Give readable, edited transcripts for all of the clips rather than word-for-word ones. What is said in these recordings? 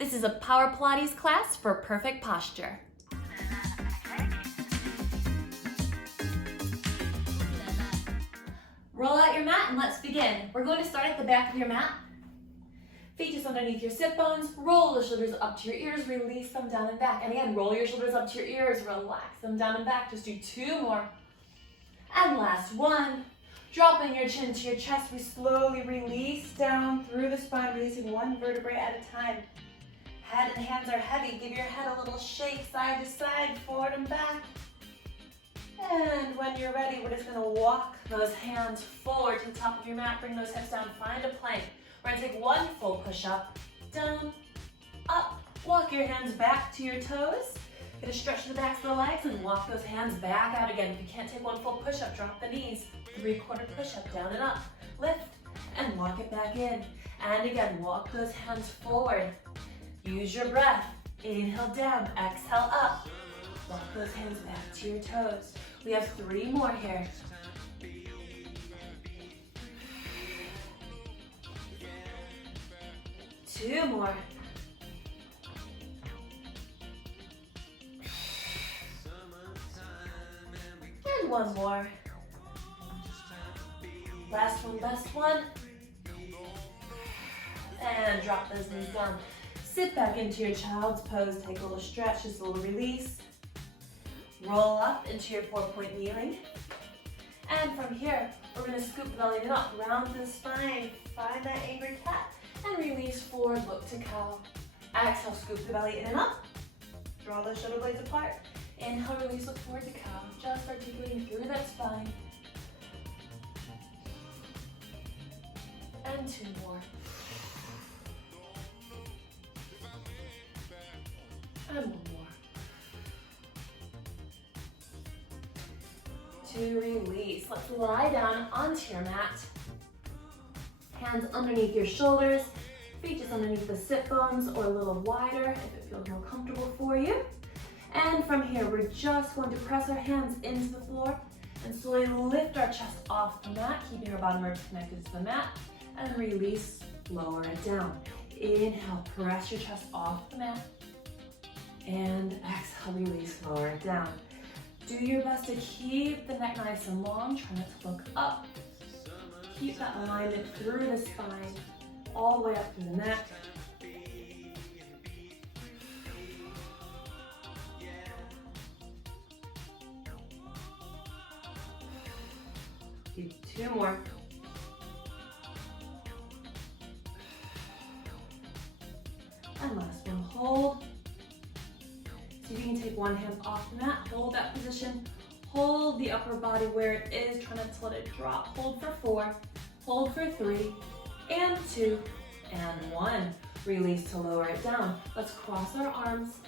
This is a Power Pilates class for perfect posture. Roll out your mat and let's begin. We're going to start at the back of your mat. Feet just underneath your sit bones. Roll the shoulders up to your ears. Release them down and back. And again, roll your shoulders up to your ears. Relax them down and back. Just do 2 more. And last one. Dropping your chin to your chest. We slowly release down through the spine, releasing 1 vertebrae at a time. Head and hands are heavy. Give your head a little shake side to side, forward and back. And when you're ready, we're just going to walk those hands forward to the top of your mat. Bring those hips down. Find a plank. We're going to take 1 full push-up. Down, up. Walk your hands back to your toes. Get a stretch to the backs of the legs and walk those hands back out again. If you can't take 1 full push-up, drop the knees. 3/4 push-up, down and up. Lift and walk it back in. And again, walk those hands forward. Use your breath. Inhale down, exhale up. Walk those hands back to your toes. We have 3 more here. Two more. And 1 more. Last one, best one. And drop those knees down. Sit back into your child's pose. Take a little stretch, just a little release. Roll up into your 4-point kneeling. And from here, we're going to scoop the belly up, round the spine, find that angry cat, and release forward, look to cow. Exhale, scoop the belly in and up. Draw those shoulder blades apart. Inhale, release, look forward to cow. Just articulating through that spine. And 2 more. And 1 more. To release, let's lie down onto your mat. Hands underneath your shoulders, feet just underneath the sit bones or a little wider if it feels more comfortable for you. And from here, we're just going to press our hands into the floor and slowly lift our chest off the mat, keeping our bottom ribs connected to the mat, and release, lower it down. Inhale, press your chest off the mat, and exhale, release, lower it down. Do your best to keep the neck nice and long, try not to look up. Keep that alignment through the spine, all the way up through the neck. Keep 2 more. And last one, hold. See if you can take 1 hand off the mat, hold that position, hold the upper body where it is, try not to let it drop. Hold for 4, hold for 3, and 2, and 1. Release to lower it down. Let's cross our arms.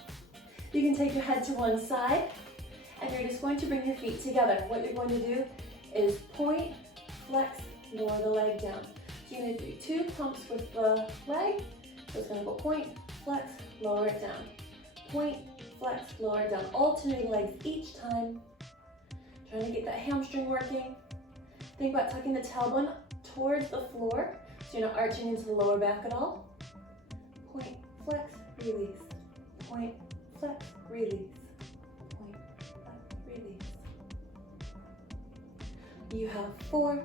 You can take your head to one side, and you're just going to bring your feet together. What you're going to do is point, flex, lower the leg down. So you're going to do 2 pumps with the leg. So it's going to go point, flex, lower it down. Point, flex, lower it down. Alternating legs each time. Trying to get that hamstring working. Think about tucking the tailbone towards the floor so you're not arching into the lower back at all. Point, flex, release. Point, flex, release. Point, flex, release. You have 4,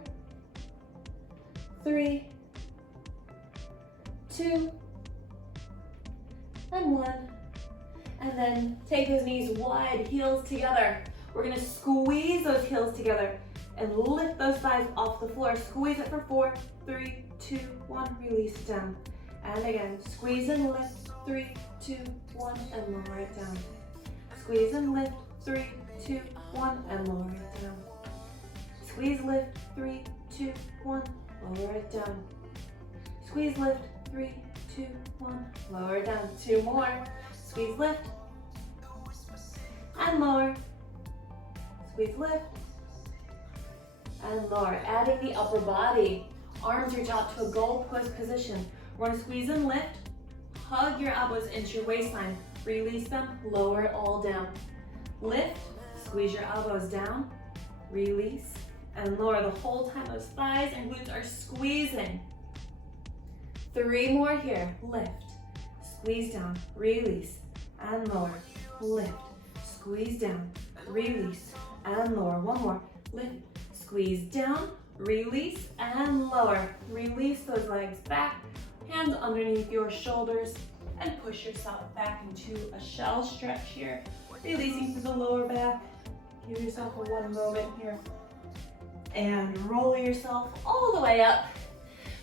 3, 2, and 1. And then take those knees wide, heels together. We're gonna squeeze those heels together and lift those thighs off the floor. Squeeze it for 4, 3, 2, 1, release down. And again, squeeze and lift, 3, 2, 1, and lower it down. Squeeze and lift, 3, 2, 1, and lower it down. Squeeze, lift, 3, 2, 1, lower it down. Squeeze, lift, 3, 2, 1, lower it down. 2 more. Squeeze, lift, and lower. Squeeze, lift, and lower. Adding the upper body. Arms reach out to a goal push position. We're going to squeeze and lift. Hug your elbows into your waistline. Release them, lower it all down. Lift, squeeze your elbows down, release, and lower the whole time. Those thighs and glutes are squeezing. 3 more here. Lift, squeeze down, release, and lower, lift, squeeze down, release, and lower. One more, lift, squeeze down, release, and lower. Release those legs back, hands underneath your shoulders, and push yourself back into a shell stretch here. Releasing through the lower back. Give yourself a 1 moment here. And roll yourself all the way up.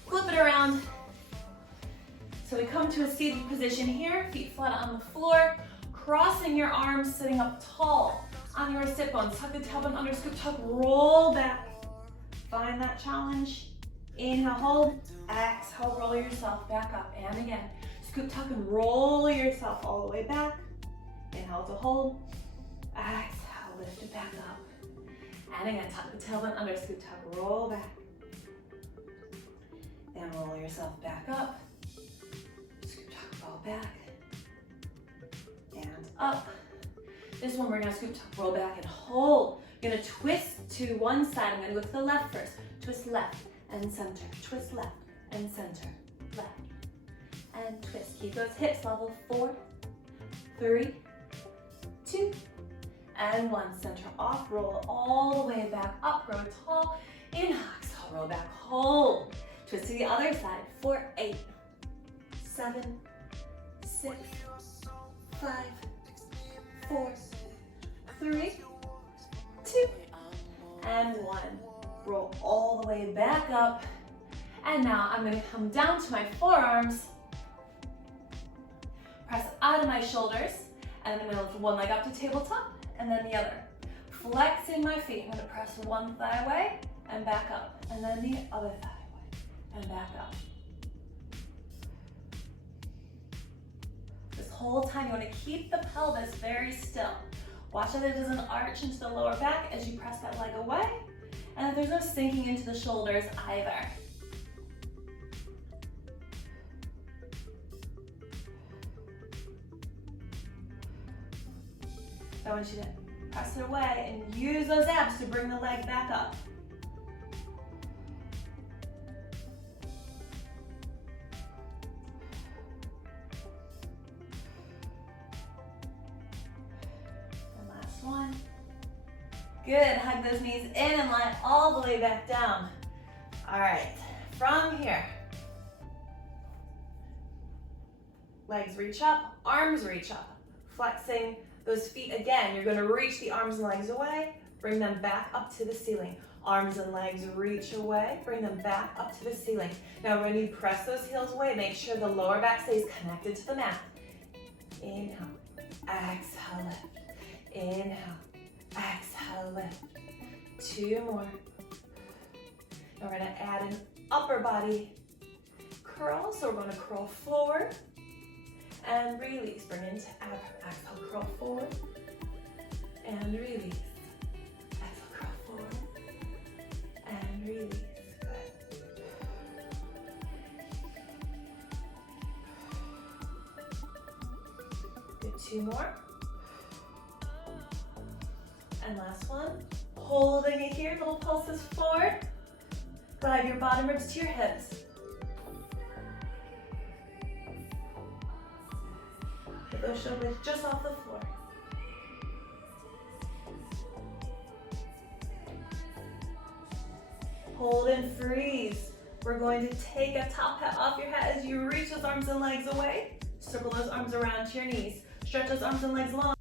Flip it around. So we come to a seated position here, feet flat on the floor, crossing your arms, sitting up tall on your sit bones. Tuck the tailbone under, scoop, tuck, roll back. Find that challenge. Inhale, hold. Exhale, roll yourself back up. And again, scoop, tuck, and roll yourself all the way back. Inhale to hold. Exhale, lift it back up. And again, tuck the tailbone under, scoop, tuck, roll back. And roll yourself back up. Scoop, tuck, roll back. And up. This one we're gonna scoop, tuck, roll back, and hold. You're gonna twist to one side. I'm gonna go to the left first. Twist left and center. Twist left and center. Left and twist. Keep those hips level. 4, 3, 2, and 1. Center off, roll all the way back up, grow tall. Inhale, exhale, roll back, hold. Twist to the other side. 4, 8, 7, 6, 5, 4, 3, 2, and 1. Roll all the way back up. And now I'm gonna come down to my forearms. Press out of my shoulders. And I'm gonna lift one leg up to tabletop, and then the other. Flexing my feet, I'm gonna press one thigh away, and back up. And then the other thigh away, and back up. This whole time, you wanna keep the pelvis very still. Watch that it doesn't arch into the lower back as you press that leg away, and that there's no sinking into the shoulders either. I want you to press it away and use those abs to bring the leg back up. And last one. Good, hug those knees in and lie all the way back down. All right, from here, legs reach up, arms reach up, flexing those feet again. You're going to reach the arms and legs away, bring them back up to the ceiling. Arms and legs reach away, bring them back up to the ceiling. Now when you press those heels away, make sure the lower back stays connected to the mat. Inhale, exhale, lift. Inhale, exhale, lift. 2 more. Now we're going to add an upper body curl. So we're going to curl forward and release. Bring into exhale, curl forward and release. Exhale, curl forward and release. Good. Good. 2 more. And last one. Holding it here, little pulses forward. Glide your bottom ribs to your hips. Get those shoulders just off the floor. Hold and freeze. We're going to take a top hat off your head as you reach those arms and legs away. Circle those arms around to your knees. Stretch those arms and legs long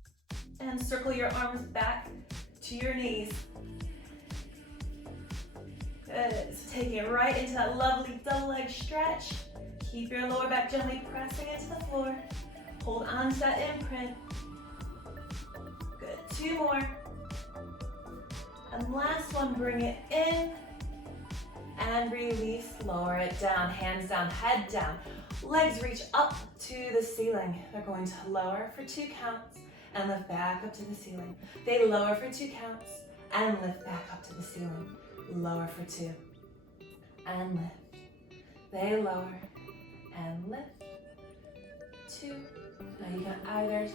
and circle your arms back to your knees. Good. So taking it right into that lovely double leg stretch. Keep your lower back gently pressing into the floor. Hold on to that imprint. Good. 2 more. And last one, bring it in and release. Lower it down, hands down, head down. Legs reach up to the ceiling. They're going to lower for 2 counts and lift back up to the ceiling. They lower for 2 counts and lift back up to the ceiling. Lower for 2 and lift. They lower and lift. 2. Now you can either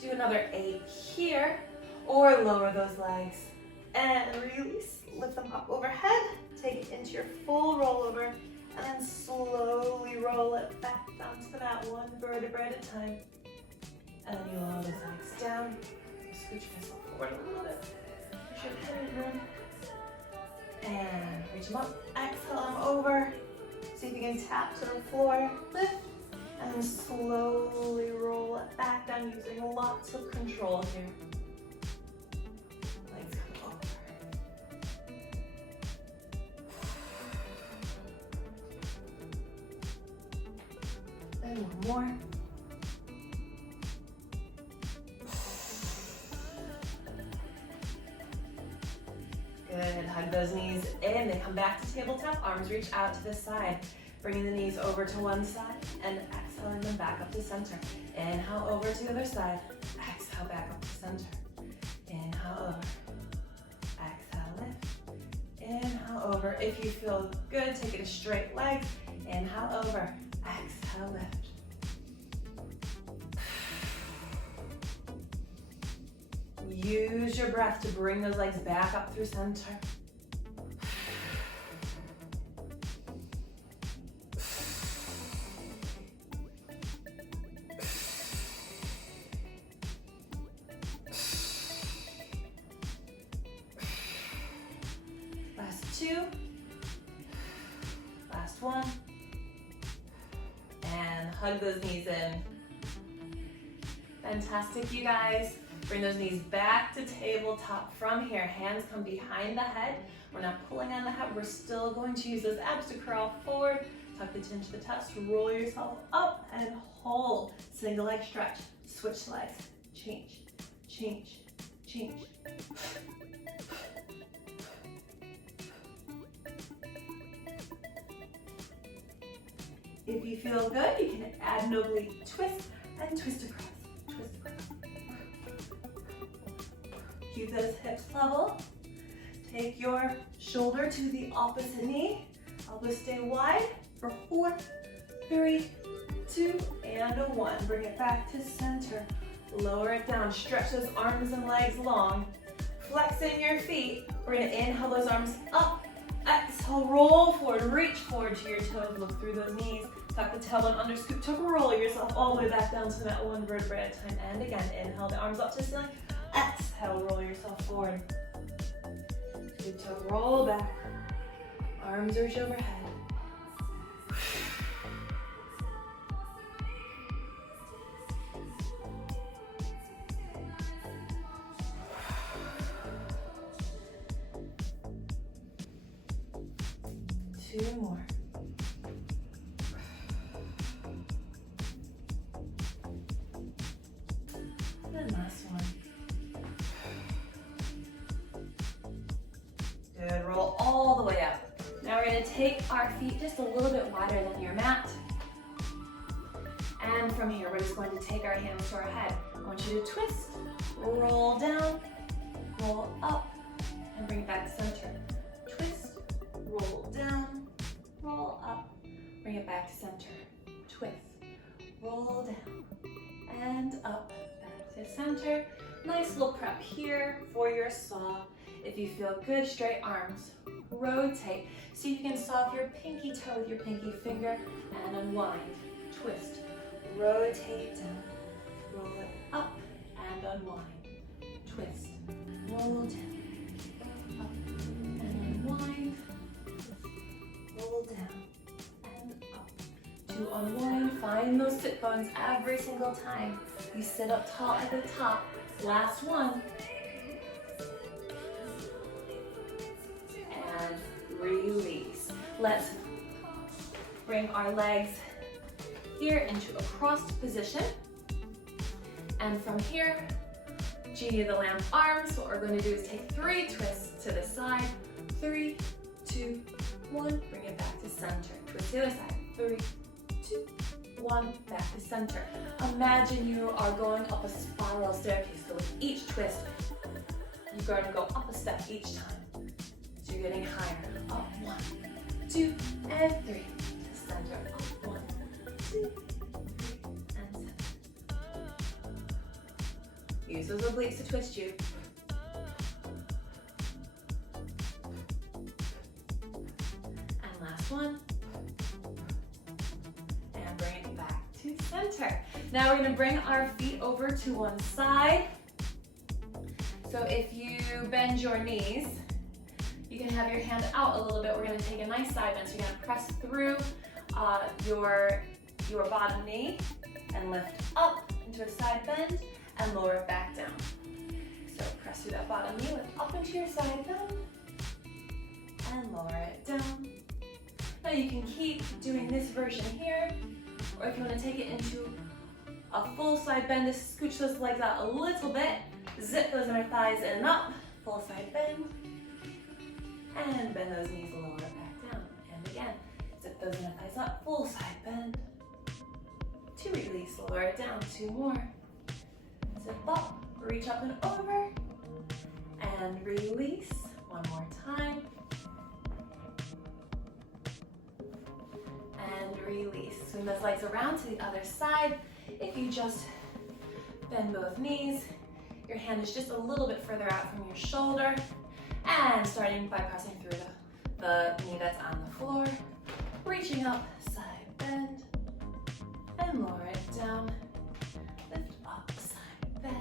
do another 8 here or lower those legs and release. Lift them up overhead. Take it into your full rollover and then slowly roll it back. Bounce to that one vertebrae at a time. And then you lower those legs down. Scooch myself forward a little bit. Push your head in room. And reach them up. Exhale them over. See if you can tap to the floor. Lift. And slowly roll it back down using lots of control here. Legs come over. And one more. Good, hug those knees in. They come back to tabletop, arms reach out to the side. Bringing the knees over to one side and exhaling them back up to center. Inhale over to the other side. Exhale back up to center. Inhale over. Exhale lift. Inhale over. If you feel good, take it to straight legs. Inhale over. Exhale lift. Use your breath to bring those legs back up through center. Last two. Last one. And hug those knees in. Fantastic, you guys. Bring those knees back to tabletop from here. Hands come behind the head. We're not pulling on the head. We're still going to use those abs to curl forward. Tuck the chin to the chest. Roll yourself up and hold. Single leg stretch. Switch legs. Change, change, change. If you feel good, you can add an oblique twist and twist across. Twist across. Keep those hips level. Take your shoulder to the opposite knee. Elbows stay wide for 4, 3, 2, and 1. Bring it back to center. Lower it down. Stretch those arms and legs long. Flex in your feet. We're going to inhale those arms up. Exhale, roll forward. Reach forward to your toes. Look through those knees. Tuck the tailbone under, scoop to roll yourself all the way back down to that one vertebrae at a time. And again, inhale the arms up to the ceiling. Exhale, roll yourself forward. Scoop to roll back. Arms reach overhead. Two more. And last one. Good, roll all the way up. Now we're gonna take our feet just a little bit wider than your mat. And from here, we're just going to take our hands to our head. I want you to twist, roll down, roll up, and bring it back to center. Twist, roll down, roll up, bring it back to center. Twist, roll down, and up, back to center. Nice little prep here for your saw. If you feel good, straight arms, rotate. So you can saw off your pinky toe with your pinky finger and unwind. Twist, rotate down, roll it up and unwind. Twist, roll down, up and unwind. Roll down and up. To unwind, find those sit bones every single time. You sit up tall at the top. Last one. And release. Let's bring our legs here into a crossed position. And from here, Genie of the Lamp arms. What we're going to do is take 3 twists to the side. 3, 2, 1. Bring it back to center. Twist the other side. 3, 2, 1. Back to center. Imagine you are going up a spiral staircase. So with each twist, you're going to go up a step each time. So you're getting higher. Up 1, 2, and 3. To center. Up 1, 2, 3, and center. Use those obliques to twist you. And last one. And bring it back. Now we're gonna bring our feet over to one side. So if you bend your knees, you can have your hand out a little bit. We're gonna take a nice side bend. So you're gonna press through your bottom knee and lift up into a side bend and lower it back down. So press through that bottom knee, lift up into your side bend and lower it down. Now you can keep doing this version here, or if you want to take it into a full side bend, just scooch those legs out a little bit, zip those inner thighs in and up, full side bend, and bend those knees a little bit back down. And again, zip those inner thighs up, full side bend, to release, lower it down, 2 more. Zip up, reach up and over, and release, 1 more time. And release. Swing those legs around to the other side. If you just bend both knees, your hand is just a little bit further out from your shoulder. And starting by pressing through the knee that's on the floor, reaching up, side bend, and lower it down. Lift up, side bend,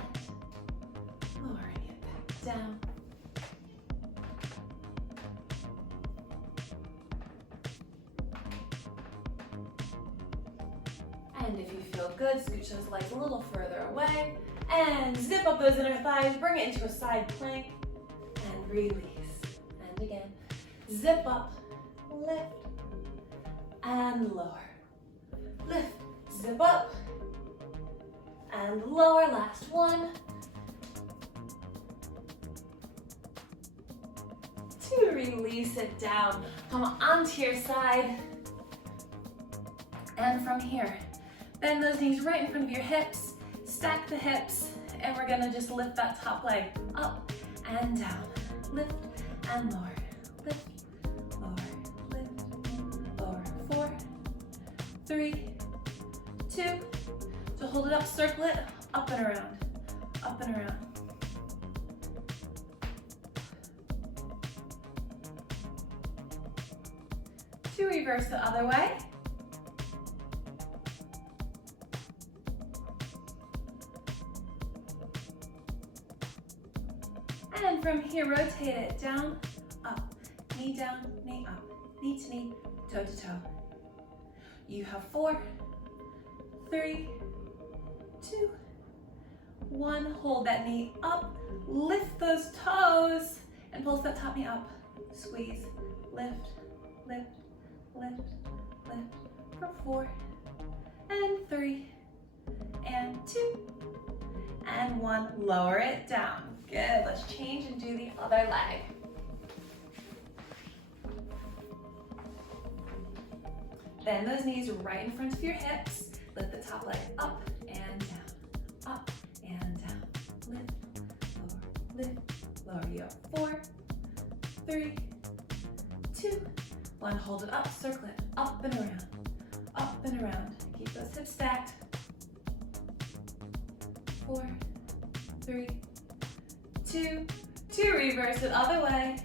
lowering it back down. And if you feel good, scooch those legs a little further away and zip up those inner thighs, bring it into a side plank and release. And again, zip up, lift, and lower. Lift, zip up, and lower, last one. 2, release it down. Come onto your side. And from here, bend those knees right in front of your hips, stack the hips, and we're gonna just lift that top leg up and down. Lift and lower, lift, lower, lift, lower. 4, 3, 2. So hold it up, circle it, up and around, up and around. To reverse the other way. And from here, rotate it down, up, knee down, knee up, knee to knee, toe to toe. You have 4, 3, 2, 1. Hold that knee up, lift those toes, and pulse that top knee up. Squeeze, lift, lift, lift, lift. For 4, and 3, and 2, and 1. Lower it down. Good, let's change and do the other leg. Bend those knees right in front of your hips. Lift the top leg up and down, up and down. Lift, lower. You have 4, 3, 2, 1. Hold it up, circle it, up and around, up and around. Keep those hips stacked. 4, 3, 2, 2, reverse it other way.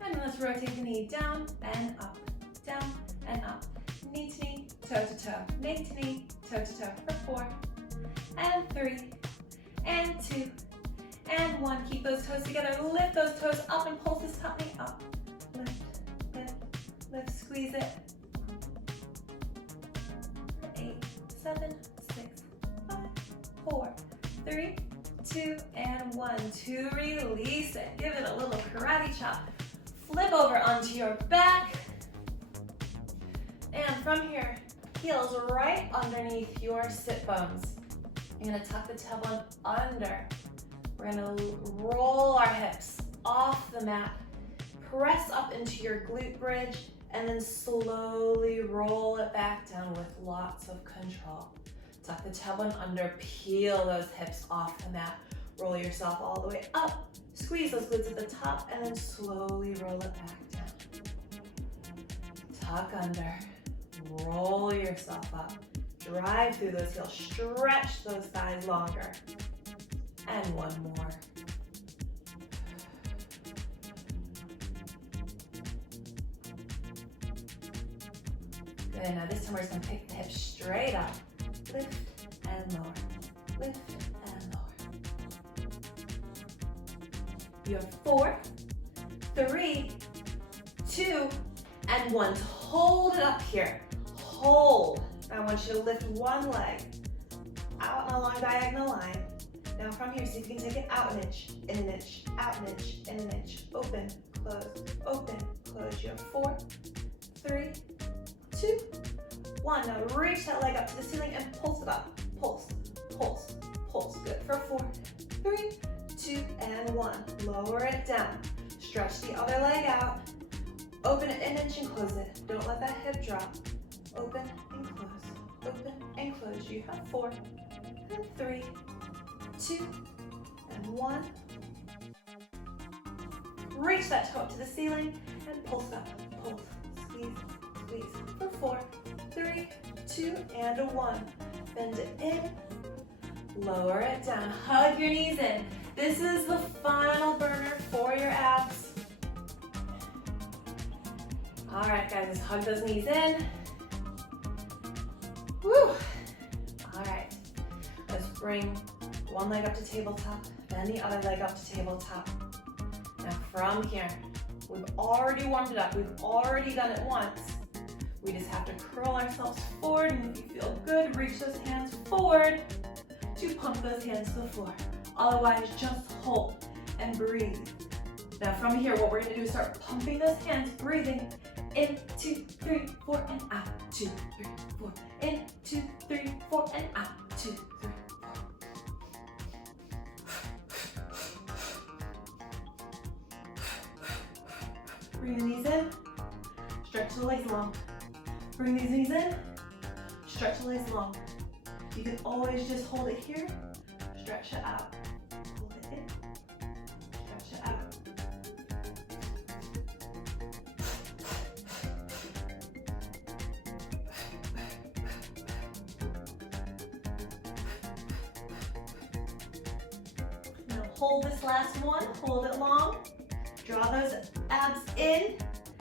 And let's rotate the knee down and up, down and up. Knee to knee, toe to toe. Knee to knee, toe to toe. For 4, and 3, and 2, and 1. Keep those toes together. Lift those toes up and pulse this top knee up. Lift, lift, lift, squeeze it. 8, 7, 6, 5, 4, 3, 2, and 1. To release it. Give it a little karate chop. Flip over onto your back. And from here, heels right underneath your sit bones. You're gonna tuck the tailbone under. We're gonna roll our hips off the mat. Press up into your glute bridge and then slowly roll it back down with lots of control. Tuck the tailbone under, peel those hips off the mat. Roll yourself all the way up. Squeeze those glutes at the top and then slowly roll it back down. Tuck under, roll yourself up. Drive through those heels, stretch those thighs longer. And 1 more. Good, now this time we're just gonna pick the hips straight up. Lift and lower, lift and lower. You have 4, 3, 2, and 1. Hold it up here. Hold. I want you to lift one leg out on a long diagonal line. Now from here, see if you can take it out an inch, in an inch, out an inch, in an inch. Open, close, open, close. You have 4, 3, 2, 1. Now reach that leg up to the ceiling and pulse it up. Pulse, pulse, pulse. Good for 4, 3, 2, and 1. Lower it down. Stretch the other leg out. Open it an inch and close it. Don't let that hip drop. Open and close. Open and close. You have 4, and 3, 2, and 1. Reach that toe up to the ceiling and pulse up. Pulse, squeeze, squeeze. For 4, 3, 2, and 1. Bend it in. Lower it down. Hug your knees in. This is the final burner for your abs. All right, guys, let's hug those knees in. Woo! All right, let's bring one leg up to tabletop, then the other leg up to tabletop. Now from here, we've already warmed it up. We've already done it once. We just have to curl ourselves forward, and if you feel good, reach those hands forward to pump those hands to the floor. Otherwise, just hold and breathe. Now from here, what we're gonna do is start pumping those hands, breathing. In, 2, 3, 4, and out. 2, 3, 4. In, 2, 3, 4, and out. 2, 3, 4. Bring the knees in. Stretch the legs long. Bring these knees in. Stretch the legs long. You can always just hold it here. Stretch it out. Hold it in. Stretch it out. Hold this last one, hold it long. Draw those abs in.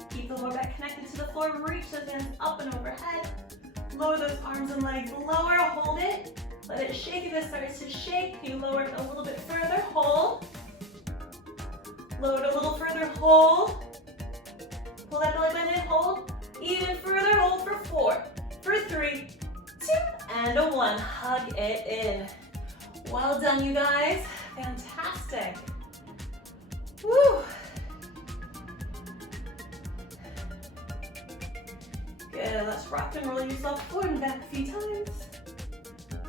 Keep the lower back connected to the floor. Reach those hands up and overhead. Lower those arms and legs lower, hold it. Let it shake. If it starts to shake, you lower it a little bit further, hold. Lower it a little further, hold. Pull that belly button in, hold. Even further, hold for 4, for 3, 2, and a 1. Hug it in. Well done, you guys. Fantastic. Woo. Good, let's rock and roll yourself forward and back a few times.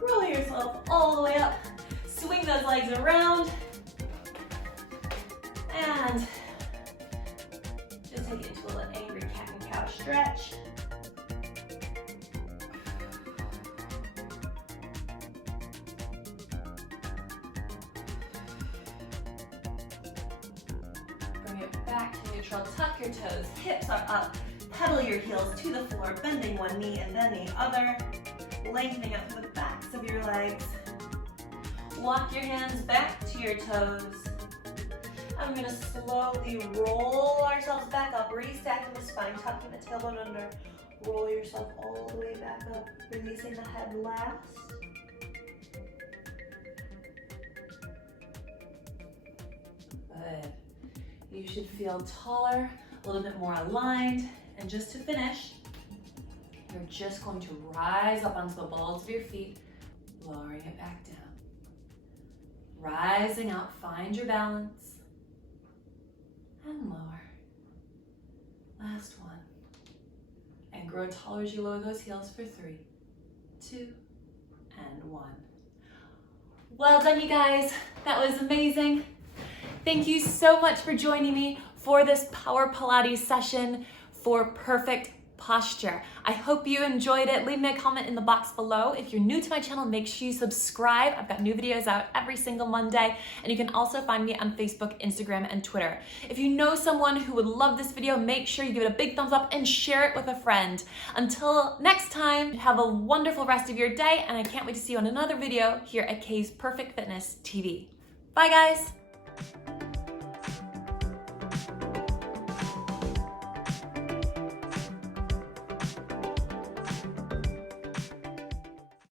Roll yourself all the way up. Swing those legs around. And just take it into a little angry cat and cow stretch. Tuck your toes, hips are up, pedal your heels to the floor, bending one knee and then the other, lengthening up the backs of your legs. Walk your hands back to your toes. I'm going to slowly roll ourselves back up, restacking the spine, tucking the tailbone under. Roll yourself all the way back up, releasing the head last. Good. You should feel taller, a little bit more aligned. And just to finish, you're just going to rise up onto the balls of your feet, lowering it back down. Rising up, find your balance. And lower. Last one. And grow taller as you lower those heels for 3, 2, and 1. Well done, you guys. That was amazing. Thank you so much for joining me for this Power Pilates session for perfect posture. I hope you enjoyed it. Leave me a comment in the box below. If you're new to my channel, make sure you subscribe. I've got new videos out every single Monday, and you can also find me on Facebook, Instagram, and Twitter. If you know someone who would love this video, make sure you give it a big thumbs up and share it with a friend. Until next time, have a wonderful rest of your day, and I can't wait to see you on another video here at Kay's Perfect Fitness TV. Bye, guys.